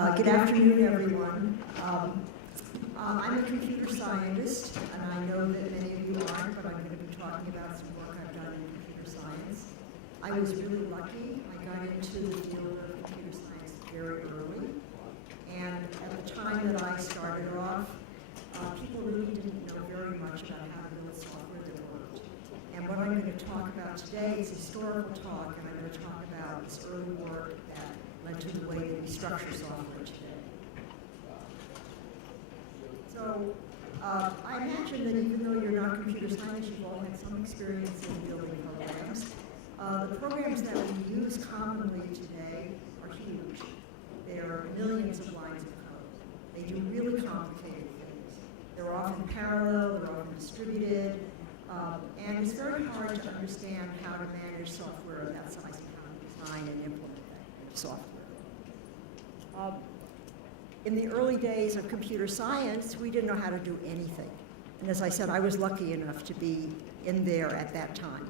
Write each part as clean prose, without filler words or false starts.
Good afternoon, everyone. I'm a computer scientist, and I know that many of you aren't, but I'm going to be talking about some work I've done in computer science. I was really lucky. I got into the field of computer science very early, and at the time that I started off, people really didn't know very much about how to build software that worked. And what I'm going to talk about today is a historical talk, and I'm going to talk about this early work that led to the way that we structure software today. So I imagine that even though you're not computer science, you've all had some experience in building programs. The programs that we use commonly today are huge. There are millions of lines of code. They do really complicated things. They're often parallel, they're often distributed, and it's very hard to understand how to manage software of that size and how to design and implement that software. In the early days of computer science, we didn't know how to do anything. And as I said, I was lucky enough to be in there at that time.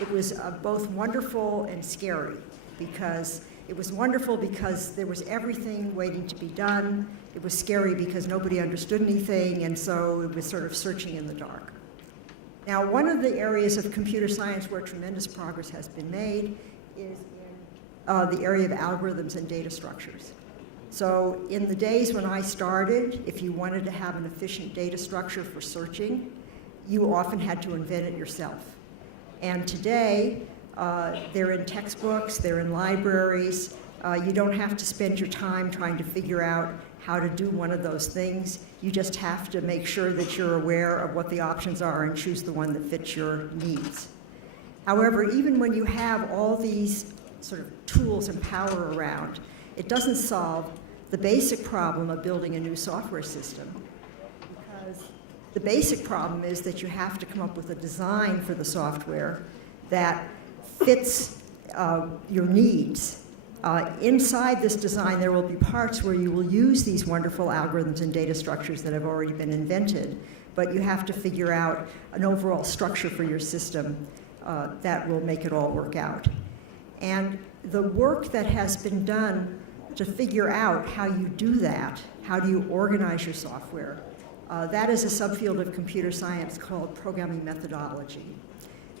It was both wonderful and scary, because it was wonderful because there was everything waiting to be done. It was scary because nobody understood anything, and so it was sort of searching in the dark. Now, one of the areas of computer science where tremendous progress has been made is in the area of algorithms and data structures. So in the days when I started, if you wanted to have an efficient data structure for searching, you often had to invent it yourself. And today, they're in textbooks, they're in libraries. You don't have to spend your time trying to figure out how to do one of those things. You just have to make sure that you're aware of what the options are and choose the one that fits your needs. However, even when you have all these sort of tools and power around, it doesn't solve the basic problem of building a new software system, because the basic problem is that you have to come up with a design for the software that fits your needs. Inside this design, there will be parts where you will use these wonderful algorithms and data structures that have already been invented, but you have to figure out an overall structure for your system that will make it all work out. And the work that has been done to figure out how you do that, how do you organize your software, that is a subfield of computer science called programming methodology.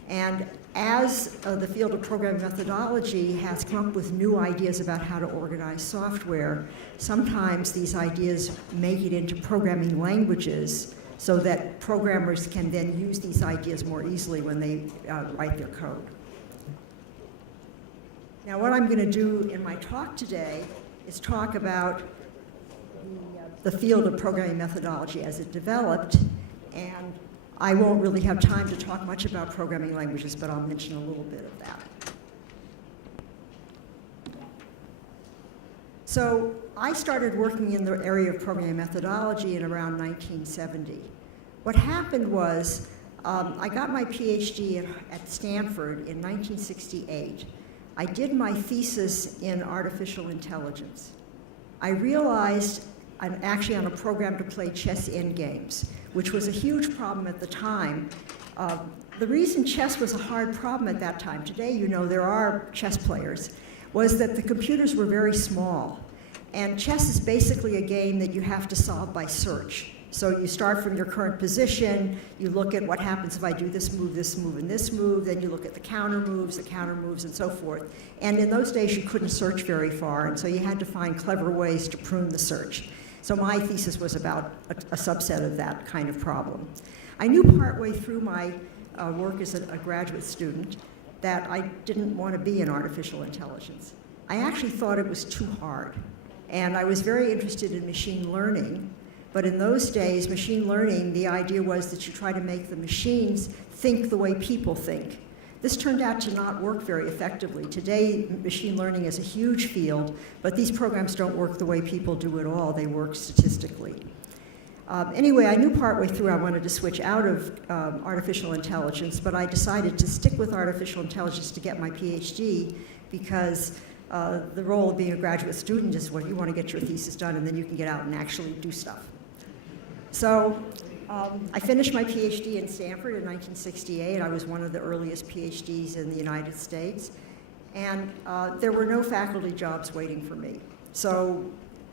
And as the field of programming methodology has come up with new ideas about how to organize software, sometimes these ideas make it into programming languages so that programmers can then use these ideas more easily when they write their code. Now, what I'm going to do in my talk today is talk about the field of programming methodology as it developed, and I won't really have time to talk much about programming languages, but I'll mention a little bit of that. So I started working in the area of programming methodology in around 1970. What happened was I got my PhD at Stanford in 1968. I did my thesis in artificial intelligence. I realized I'm actually on a program to play chess endgames, which was a huge problem at the time. The reason chess was a hard problem at that time, today you know there are chess players, was that the computers were very small. And chess is basically a game that you have to solve by search. So you start from your current position, you look at what happens if I do this move, and this move, then you look at the counter moves, and so forth. And in those days, you couldn't search very far, and so you had to find clever ways to prune the search. So my thesis was about a subset of that kind of problem. I knew partway through my work as a graduate student that I didn't want to be in artificial intelligence. I actually thought it was too hard. And I was very interested in machine learning. But in those days, machine learning, the idea was that you try to make the machines think the way people think. This turned out to not work very effectively. Today, machine learning is a huge field, but these programs don't work the way people do at all. They work statistically. Anyway, I knew partway through I wanted to switch out of artificial intelligence, but I decided to stick with artificial intelligence to get my PhD, because the role of being a graduate student is when you want to get your thesis done and then you can get out and actually do stuff. So I finished my PhD in Stanford in 1968. I was one of the earliest PhDs in the United States. And there were no faculty jobs waiting for me. So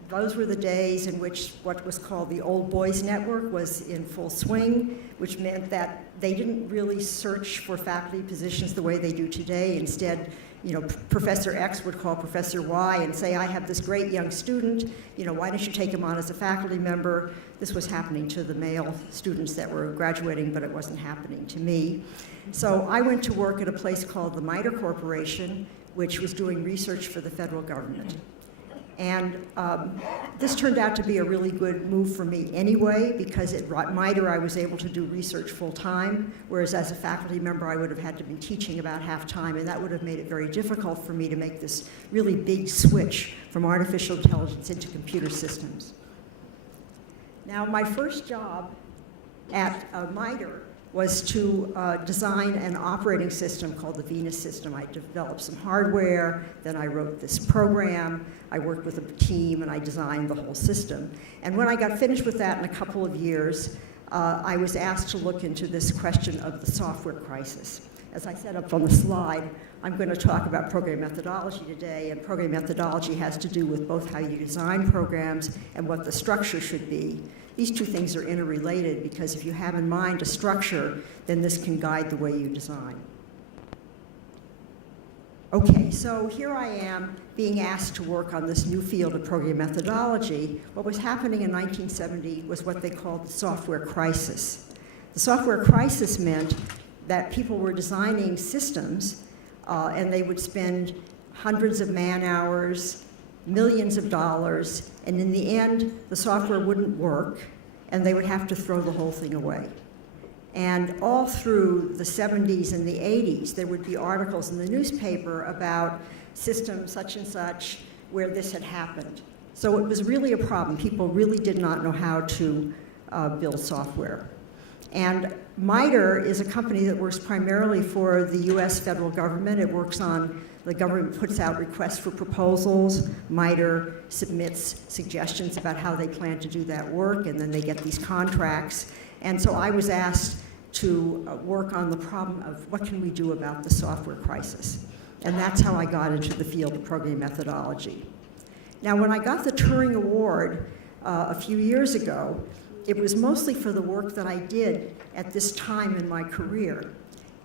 those were the days in which what was called the Old Boys Network was in full swing, which meant that they didn't really search for faculty positions the way they do today. Instead, Professor X would call Professor Y and say, I have this great young student, why don't you take him on as a faculty member? This was happening to the male students that were graduating, but it wasn't happening to me. So I went to work at a place called the MITRE Corporation, which was doing research for the federal government. And this turned out to be a really good move for me anyway, because at MITRE I was able to do research full time, whereas as a faculty member I would have had to be teaching about half time, and that would have made it very difficult for me to make this really big switch from artificial intelligence into computer systems. Now, my first job at MITRE was to design an operating system called the Venus system. I developed some hardware, then I wrote this program, I worked with a team, and I designed the whole system. And when I got finished with that in a couple of years, I was asked to look into this question of the software crisis. As I said up on the slide, I'm going to talk about program methodology today, and program methodology has to do with both how you design programs and what the structure should be. These two things are interrelated because if you have in mind a structure, then this can guide the way you design. Okay, so here I am being asked to work on this new field of program methodology. What was happening in 1970 was what they called the software crisis. The software crisis meant that people were designing systems and they would spend hundreds of man-hours, millions of dollars, and in the end, the software wouldn't work, and they would have to throw the whole thing away. And all through the 70s and the 80s, there would be articles in the newspaper about systems such and such where this had happened. So it was really a problem. People really did not know how to build software. And MITRE is a company that works primarily for the US federal government. It works on, the government puts out requests for proposals. MITRE submits suggestions about how they plan to do that work, and then they get these contracts. And so I was asked to work on the problem of what can we do about the software crisis. And that's how I got into the field of program methodology. Now, when I got the Turing Award a few years ago, it was mostly for the work that I did at this time in my career.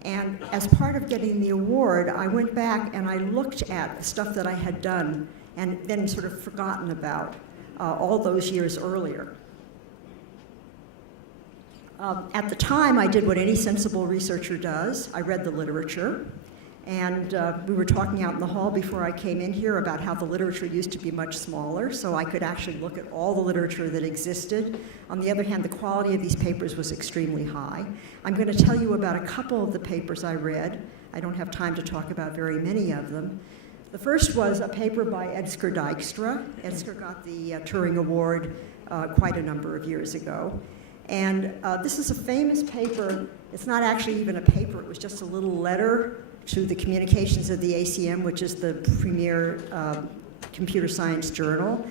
And as part of getting the award, I went back and I looked at the stuff that I had done and then sort of forgotten about all those years earlier. At the time, I did what any sensible researcher does. I read the literature. And we were talking out in the hall before I came in here about how the literature used to be much smaller, so I could actually look at all the literature that existed. On the other hand, the quality of these papers was extremely high. I'm going to tell you about a couple of the papers I read. I don't have time to talk about very many of them. The first was a paper by Edgar Dykstra. Edgar got the Turing Award quite a number of years ago. And this is a famous paper. It's not actually even a paper. It was just a little letter to the communications of the ACM, which is the premier computer science journal,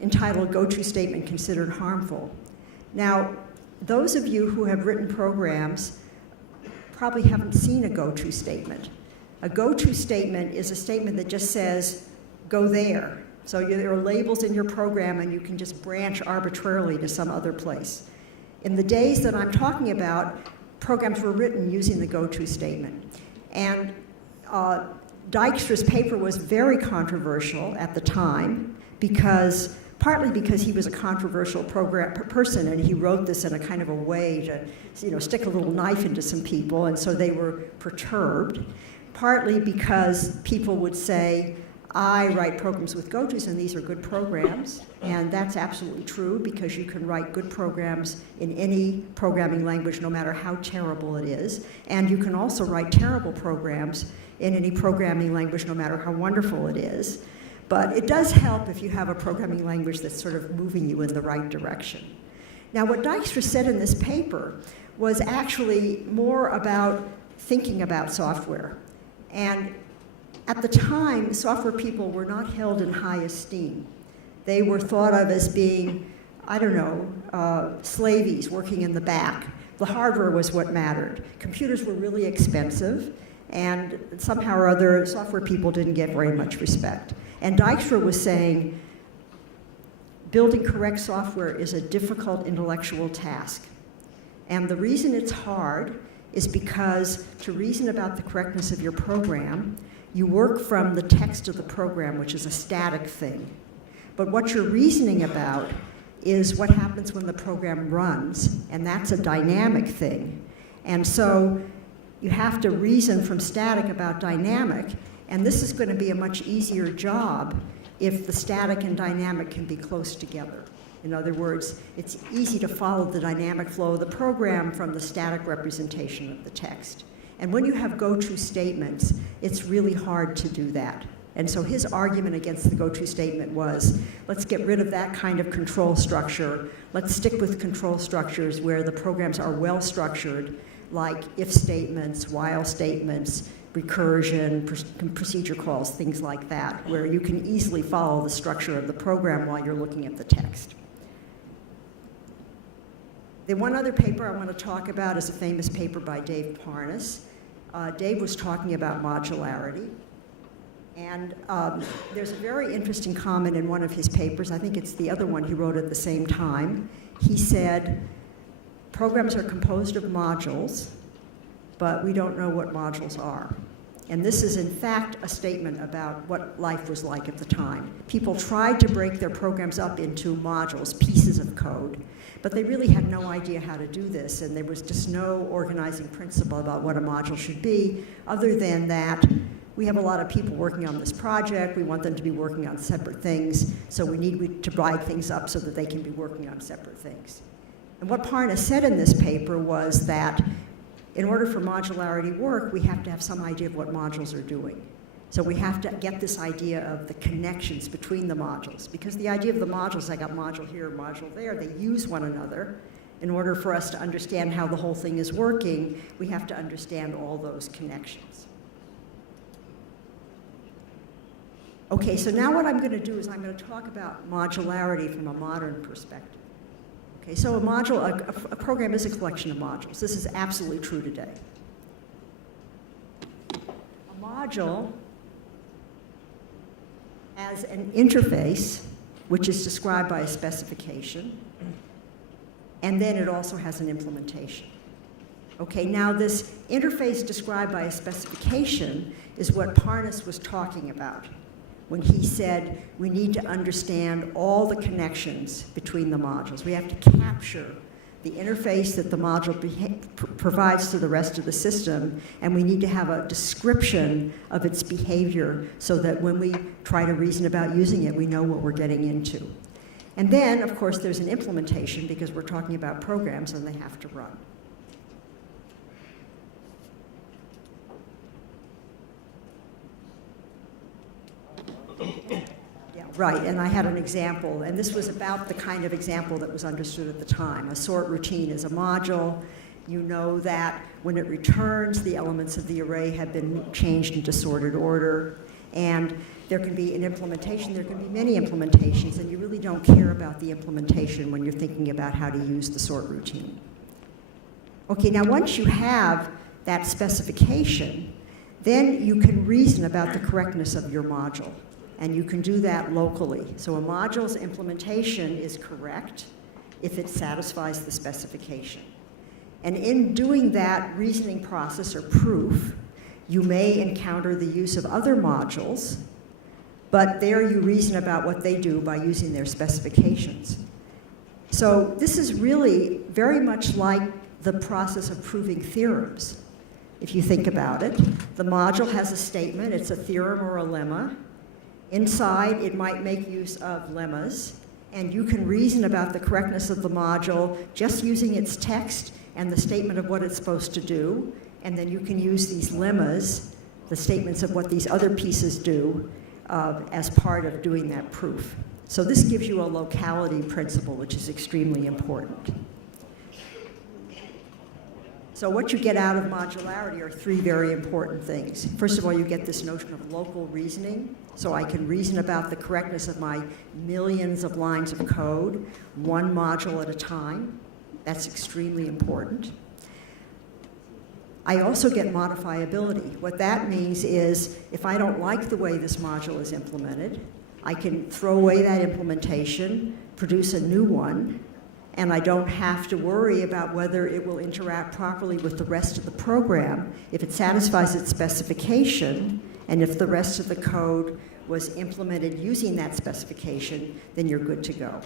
entitled Go-To Statement Considered Harmful. Now, those of you who have written programs probably haven't seen a go-to statement. A go-to statement is a statement that just says, go there. So there are labels in your program and you can just branch arbitrarily to some other place. In the days that I'm talking about, programs were written using the go-to statement. And Dykstra's paper was very controversial at the time partly because he was a controversial person and he wrote this in a kind of a way to stick a little knife into some people, and so they were perturbed. Partly because people would say, I write programs with go-tos and these are good programs, and that's absolutely true because you can write good programs in any programming language no matter how terrible it is, and you can also write terrible programs in any programming language no matter how wonderful it is. But it does help if you have a programming language that's sort of moving you in the right direction. Now, what Dykstra said in this paper was actually more about thinking about software. And at the time, software people were not held in high esteem. They were thought of as being, slavies working in the back. The hardware was what mattered. Computers were really expensive, and somehow or other, software people didn't get very much respect. And Dykstra was saying, building correct software is a difficult intellectual task. And the reason it's hard is because to reason about the correctness of your program, you work from the text of the program, which is a static thing. But what you're reasoning about is what happens when the program runs, and that's a dynamic thing. And so you have to reason from static about dynamic, and this is going to be a much easier job if the static and dynamic can be close together. In other words, it's easy to follow the dynamic flow of the program from the static representation of the text. And when you have go-to statements, it's really hard to do that. And so his argument against the go-to statement was, let's get rid of that kind of control structure. Let's stick with control structures where the programs are well structured, like if statements, while statements, recursion, procedure calls, things like that, where you can easily follow the structure of the program while you're looking at the text. The one other paper I want to talk about is a famous paper by Dave Parnas. Dave was talking about modularity. And there's a very interesting comment in one of his papers. I think it's the other one he wrote at the same time. He said, programs are composed of modules, but we don't know what modules are. And this is, in fact, a statement about what life was like at the time. People tried to break their programs up into modules, pieces of code, but they really had no idea how to do this, and there was just no organizing principle about what a module should be, other than that we have a lot of people working on this project, we want them to be working on separate things, so we need to divide things up so that they can be working on separate things. And what Parnas said in this paper was that in order for modularity to work, we have to have some idea of what modules are doing. So we have to get this idea of the connections between the modules, because the idea of the modules, I got module here, module there, they use one another. In order for us to understand how the whole thing is working, we have to understand all those connections. Okay, so now what I'm going to do is I'm going to talk about modularity from a modern perspective. Okay, so a program is a collection of modules. This is absolutely true today. A module has an interface, which is described by a specification, and then it also has an implementation. Okay, now this interface described by a specification is what Parnas was talking about when he said we need to understand all the connections between the modules. We have to capture the interface that the module provides to the rest of the system, and we need to have a description of its behavior so that when we try to reason about using it, we know what we're getting into. And then, of course, there's an implementation because we're talking about programs and they have to run. Yeah, right, and I had an example, and this was about the kind of example that was understood at the time. A sort routine is a module. You know that when it returns, the elements of the array have been changed into sorted order, and there can be an implementation, there can be many implementations, and you really don't care about the implementation when you're thinking about how to use the sort routine. Okay, now once you have that specification, then you can reason about the correctness of your module. And you can do that locally. So a module's implementation is correct if it satisfies the specification. And in doing that reasoning process or proof, you may encounter the use of other modules, but there you reason about what they do by using their specifications. So this is really very much like the process of proving theorems. If you think about it, the module has a statement, it's a theorem or a lemma. Inside, it might make use of lemmas, and you can reason about the correctness of the module just using its text and the statement of what it's supposed to do, and then you can use these lemmas, the statements of what these other pieces do, as part of doing that proof. So this gives you a locality principle, which is extremely important. So what you get out of modularity are three very important things. First of all, you get this notion of local reasoning. So I can reason about the correctness of my millions of lines of code, one module at a time. That's extremely important. I also get modifiability. What that means is if I don't like the way this module is implemented, I can throw away that implementation, produce a new one, and I don't have to worry about whether it will interact properly with the rest of the program. If it satisfies its specification, and if the rest of the code was implemented using that specification, then you're good to go.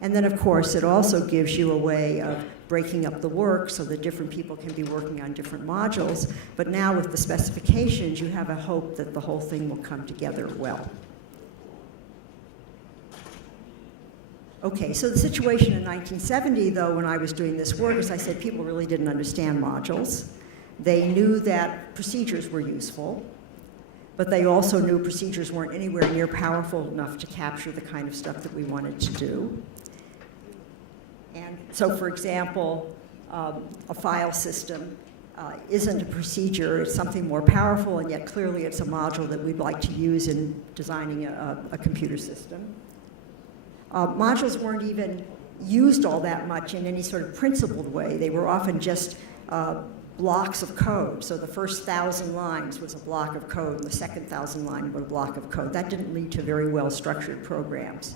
And then, of course, it also gives you a way of breaking up the work so that different people can be working on different modules. But now with the specifications, you have a hope that the whole thing will come together well. Okay, so the situation in 1970, though, when I was doing this work, as I said, people really didn't understand modules. They knew that procedures were useful, but they also knew procedures weren't anywhere near powerful enough to capture the kind of stuff that we wanted to do. And so, for example, a file system isn't a procedure, it's something more powerful, and yet clearly it's a module that we'd like to use in designing a computer system. Modules weren't even used all that much in any sort of principled way. They were often just blocks of code. So the first 1,000 lines was a block of code, and the second 1,000 line was a block of code. That didn't lead to very well-structured programs.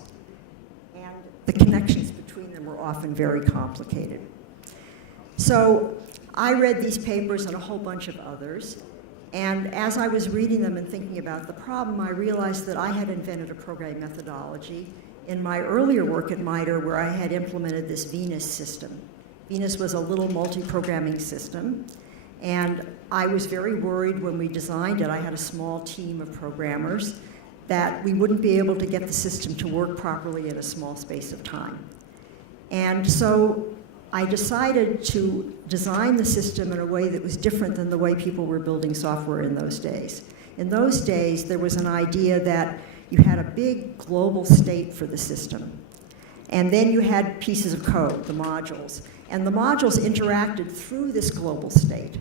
And the connections between them were often very complicated. So I read these papers and a whole bunch of others, and as I was reading them and thinking about the problem, I realized that I had invented a programming methodology in my earlier work at MITRE, where I had implemented this Venus system. Venus was a little multi-programming system, and I was very worried when we designed it. I had a small team of programmers that we wouldn't be able to get the system to work properly in a small space of time. And so I decided to design the system in a way that was different than the way people were building software in those days. In those days, there was an idea that you had a big global state for the system. And then you had pieces of code, the modules. And the modules interacted through this global state.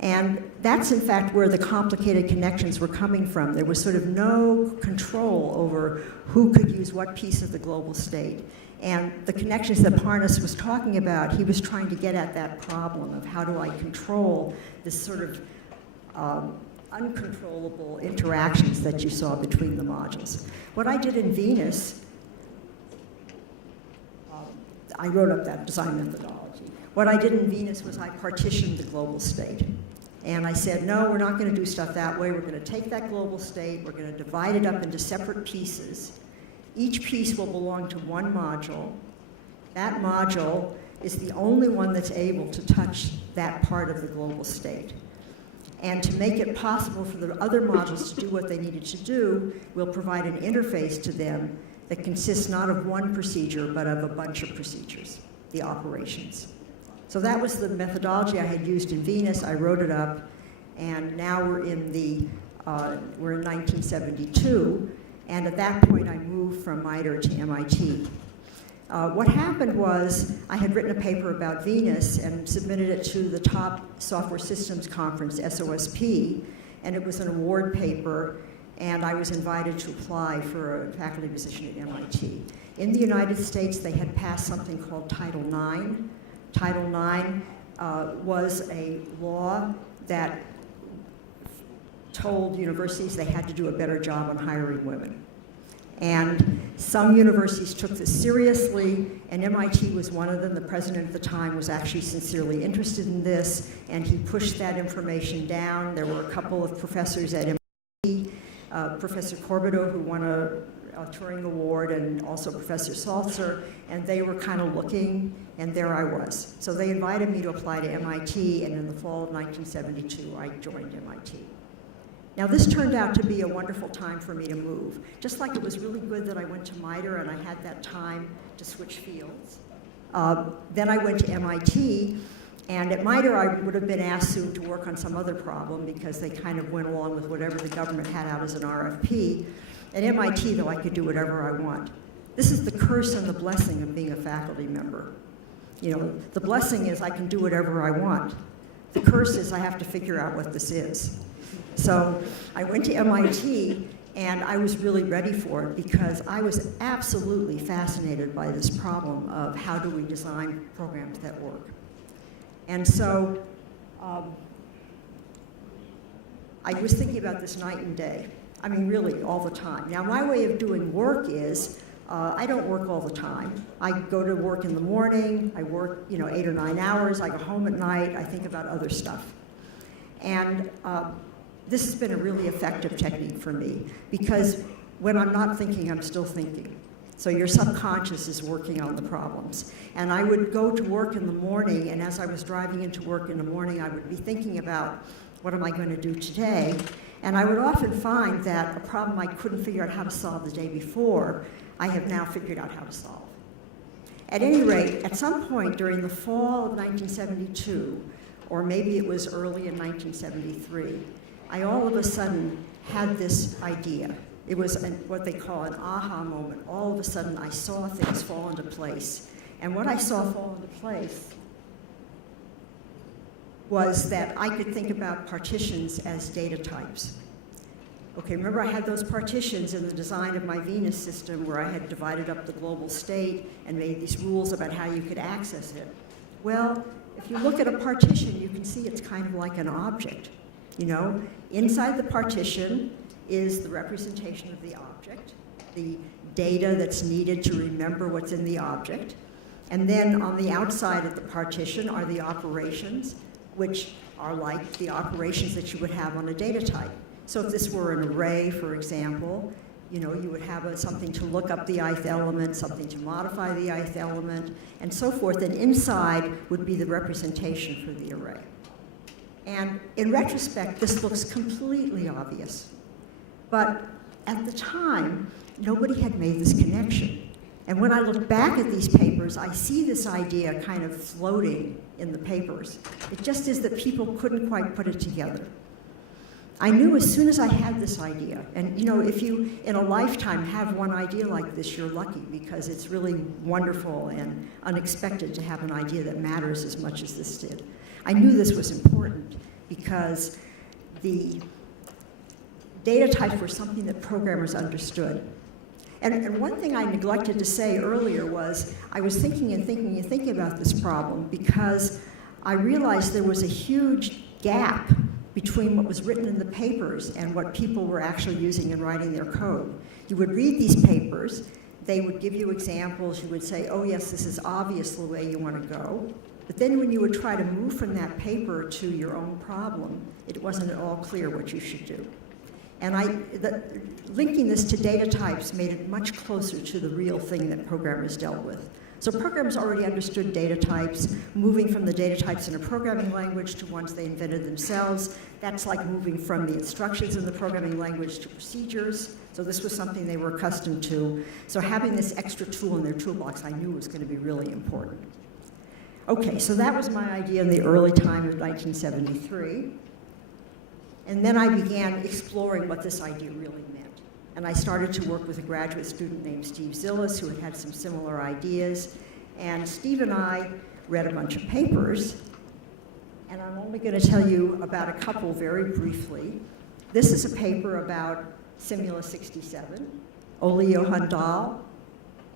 And that's, in fact, where the complicated connections were coming from. There was sort of no control over who could use what piece of the global state. And the connections that Parnas was talking about, he was trying to get at that problem of how do I control this sort of uncontrollable interactions that you saw between the modules. What I did in Venus, I wrote up that design methodology. What I did in Venus was I partitioned the global state. And I said, no, we're not going to do stuff that way. We're going to take that global state, we're going to divide it up into separate pieces. Each piece will belong to one module. That module is the only one that's able to touch that part of the global state. And to make it possible for the other modules to do what they needed to do, we'll provide an interface to them that consists not of one procedure, but of a bunch of procedures, the operations. So that was the methodology I had used in Venus. I wrote it up, and now we're in 1972, and at that point I moved from MITRE to MIT. What happened was I had written a paper about Venus and submitted it to the top software systems conference, SOSP, and it was an award paper, and I was invited to apply for a faculty position at MIT. In the United States, they had passed something called Title IX. Title IX was a law that told universities they had to do a better job on hiring women. And some universities took this seriously, and MIT was one of them. The president at the time was actually sincerely interested in this, and he pushed that information down. There were a couple of professors at MIT, Professor Corbido, who won a Turing Award, and also Professor Salzer, and they were kind of looking, and there I was. So they invited me to apply to MIT, and in the fall of 1972, I joined MIT. Now, this turned out to be a wonderful time for me to move. Just like it was really good that I went to MITRE and I had that time to switch fields. Then I went to MIT, and at MITRE I would have been asked soon to work on some other problem because they kind of went along with whatever the government had out as an RFP. At MIT, though, I could do whatever I want. This is the curse and the blessing of being a faculty member. You know, the blessing is I can do whatever I want. The curse is I have to figure out what this is. So I went to MIT, and I was really ready for it because I was absolutely fascinated by this problem of how do we design programs that work. And so I was thinking about this night and day. I mean, really, all the time. Now, my way of doing work is, I don't work all the time. I go to work in the morning, I work, 8 or 9 hours, I go home at night, I think about other stuff. And this has been a really effective technique for me, because when I'm not thinking, I'm still thinking. So your subconscious is working on the problems. And I would go to work in the morning, and as I was driving into work in the morning, I would be thinking about, what am I going to do today? And I would often find that a problem I couldn't figure out how to solve the day before, I have now figured out how to solve. At any rate, at some point during the fall of 1972, or maybe it was early in 1973, I all of a sudden had this idea. It was what they call an aha moment. All of a sudden, I saw things fall into place. And what I saw fall into place was that I could think about partitions as data types. Okay, remember I had those partitions in the design of my Venus system where I had divided up the global state and made these rules about how you could access it. Well, if you look at a partition, you can see it's kind of like an object. Inside the partition is the representation of the object, the data that's needed to remember what's in the object. And then on the outside of the partition are the operations, which are like the operations that you would have on a data type. So if this were an array, for example, you would have something to look up the ith element, something to modify the ith element, and so forth. And inside would be the representation for the array. And in retrospect, this looks completely obvious. But at the time, nobody had made this connection. And when I look back at these papers, I see this idea kind of floating in the papers. It just is that people couldn't quite put it together. I knew as soon as I had this idea, and if you in a lifetime have one idea like this, you're lucky, because it's really wonderful and unexpected to have an idea that matters as much as this did. I knew this was important because the data types were something that programmers understood. And one thing I neglected to say earlier was I was thinking about this problem because I realized there was a huge gap between what was written in the papers and what people were actually using in writing their code. You would read these papers, they would give you examples, you would say, oh yes, this is obvious the way you want to go. But then when you would try to move from that paper to your own problem, it wasn't at all clear what you should do. And linking this to data types made it much closer to the real thing that programmers dealt with. So programmers already understood data types, moving from the data types in a programming language to ones they invented themselves. That's like moving from the instructions in the programming language to procedures. So this was something they were accustomed to. So having this extra tool in their toolbox I knew was going to be really important. Okay, so that was my idea in the early time of 1973. And then I began exploring what this idea really meant. And I started to work with a graduate student named Steve Zillis, who had some similar ideas. And Steve and I read a bunch of papers, and I'm only going to tell you about a couple very briefly. This is a paper about Simula 67. Ole Johan Dahl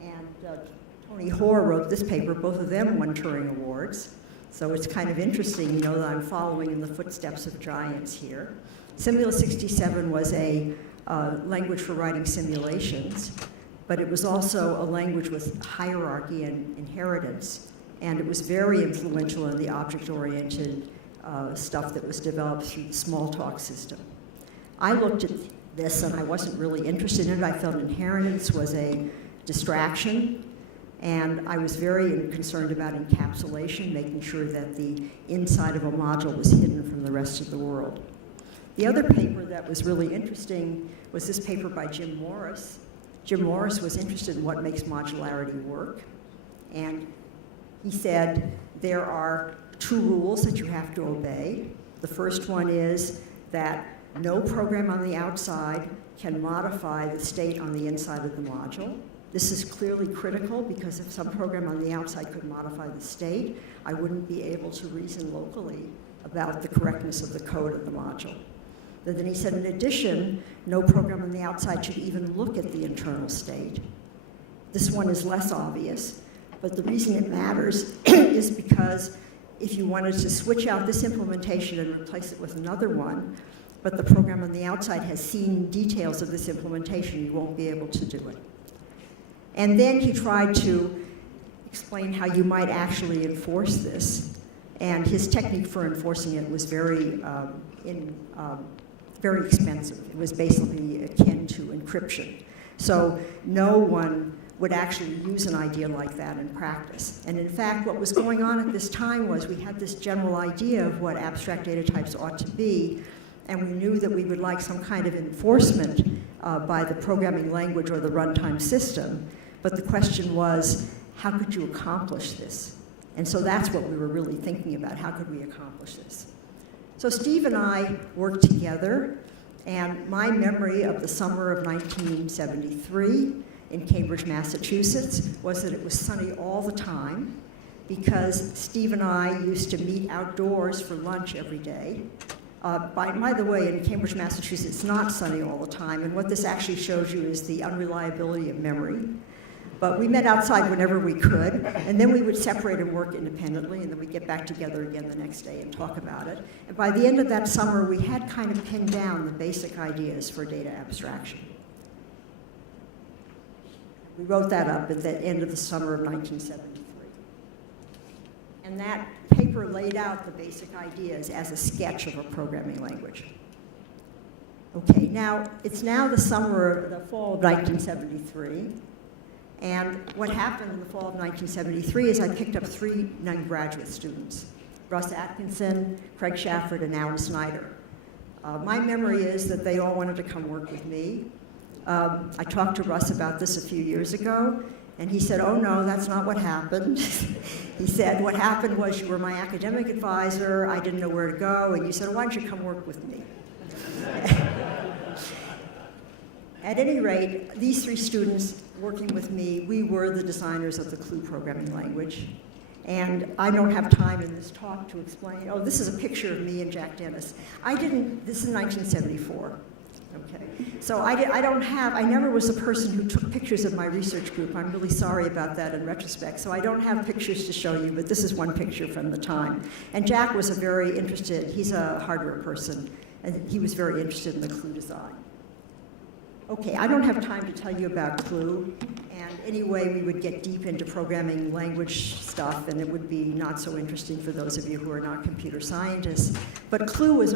and Tony Hoare wrote this paper. Both of them won Turing Awards. So it's kind of interesting, that I'm following in the footsteps of giants here. Simula 67 was a language for writing simulations, but it was also a language with hierarchy and inheritance, and it was very influential in the object-oriented stuff that was developed through the Smalltalk system. I looked at this and I wasn't really interested in it. I felt inheritance was a distraction, and I was very concerned about encapsulation, making sure that the inside of a module was hidden from the rest of the world. The other paper that was really interesting was this paper by Jim Morris. Jim Morris was interested in what makes modularity work, and he said there are two rules that you have to obey. The first one is that no program on the outside can modify the state on the inside of the module. This is clearly critical because if some program on the outside could modify the state, I wouldn't be able to reason locally about the correctness of the code of the module. But then he said, in addition, no program on the outside should even look at the internal state. This one is less obvious, but the reason it matters is because if you wanted to switch out this implementation and replace it with another one, but the program on the outside has seen details of this implementation. You won't be able to do it. And then he tried to explain how you might actually enforce this. And his technique for enforcing it was very expensive. It was basically akin to encryption. So no one would actually use an idea like that in practice. And in fact, what was going on at this time was we had this general idea of what abstract data types ought to be, and we knew that we would like some kind of enforcement by the programming language or the runtime system. But the question was, how could you accomplish this? And so that's what we were really thinking about. How could we accomplish this? So Steve and I worked together, and my memory of the summer of 1973 in Cambridge, Massachusetts, was that it was sunny all the time, because Steve and I used to meet outdoors for lunch every day. By the way, in Cambridge, Massachusetts, it's not sunny all the time, and what this actually shows you is the unreliability of memory. But we met outside whenever we could, and then we would separate and work independently, and then we'd get back together again the next day and talk about it. And by the end of that summer, we had kind of pinned down the basic ideas for data abstraction. We wrote that up at the end of the summer of 1973. And that paper laid out the basic ideas as a sketch of a programming language. Okay, now, it's now the fall of 1973. And what happened in the fall of 1973 is I picked up 3 non-graduate students, Russ Atkinson, Craig Shafford, and Alan Snyder. My memory is that they all wanted to come work with me. I talked to Russ about this a few years ago, and he said, oh no, that's not what happened. He said, what happened was you were my academic advisor, I didn't know where to go, and you said, why don't you come work with me? At any rate, these 3 students working with me, we were the designers of the CLUE programming language. And I don't have time in this talk to explain. Oh, this is a picture of me and Jack Dennis. This is 1974. Okay. So I never was the person who took pictures of my research group. I'm really sorry about that in retrospect. So I don't have pictures to show you, but this is one picture from the time. And Jack was he's a hardware person, and he was very interested in the CLUE design. Okay, I don't have time to tell you about CLUE, and anyway, we would get deep into programming language stuff, and it would be not so interesting for those of you who are not computer scientists. But CLUE was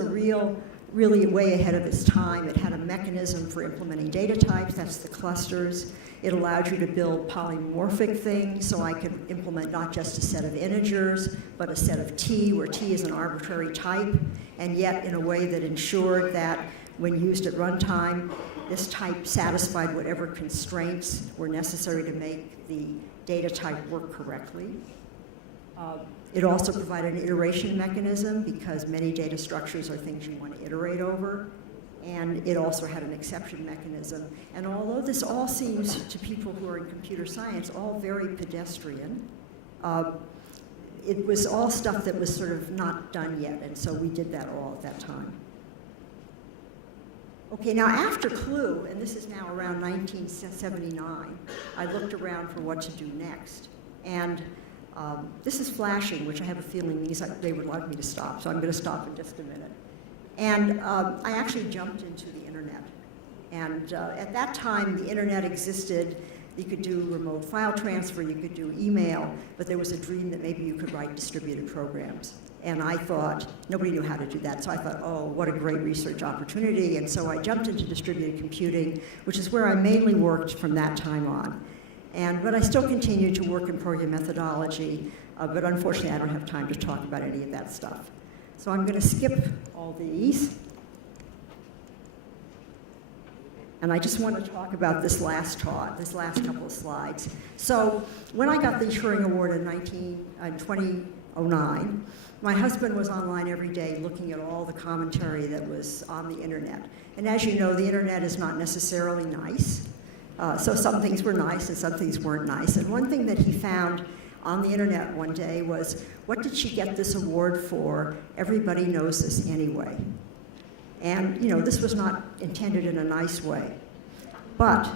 really way ahead of its time. It had a mechanism for implementing data types, that's the clusters. It allowed you to build polymorphic things, so I could implement not just a set of integers, but a set of T, where T is an arbitrary type, and yet in a way that ensured that when used at runtime, this type satisfied whatever constraints were necessary to make the data type work correctly. It also provided an iteration mechanism, because many data structures are things you want to iterate over. And it also had an exception mechanism. And although this all seems to people who are in computer science all very pedestrian, it was all stuff that was sort of not done yet, and so we did that all at that time. Okay, now after CLUE, and this is now around 1979, I looked around for what to do next. And this is flashing, which I have a feeling means that they would like me to stop, so I'm going to stop in just a minute. And I actually jumped into the internet. And at that time, the internet existed. You could do remote file transfer, you could do email, but there was a dream that maybe you could write distributed programs. And I thought, nobody knew how to do that, so I thought, oh, what a great research opportunity. And so I jumped into distributed computing, which is where I mainly worked from that time on. But I still continue to work in program methodology, but unfortunately I don't have time to talk about any of that stuff. So I'm going to skip all these. And I just want to talk about this last couple of slides. So when I got the Turing Award in 2009, my husband was online every day looking at all the commentary that was on the internet. And as you know, the internet is not necessarily nice. So some things were nice and some things weren't nice. And one thing that he found on the internet one day was, what did she get this award for? Everybody knows this anyway. And this was not intended in a nice way. But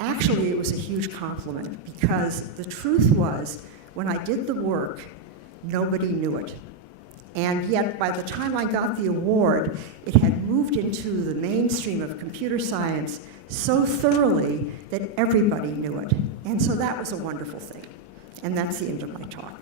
actually it was a huge compliment, because the truth was, when I did the work, nobody knew it. And yet by the time I got the award, it had moved moved into the mainstream of computer science so thoroughly that everybody knew it. And so that was a wonderful thing. And that's the end of my talk.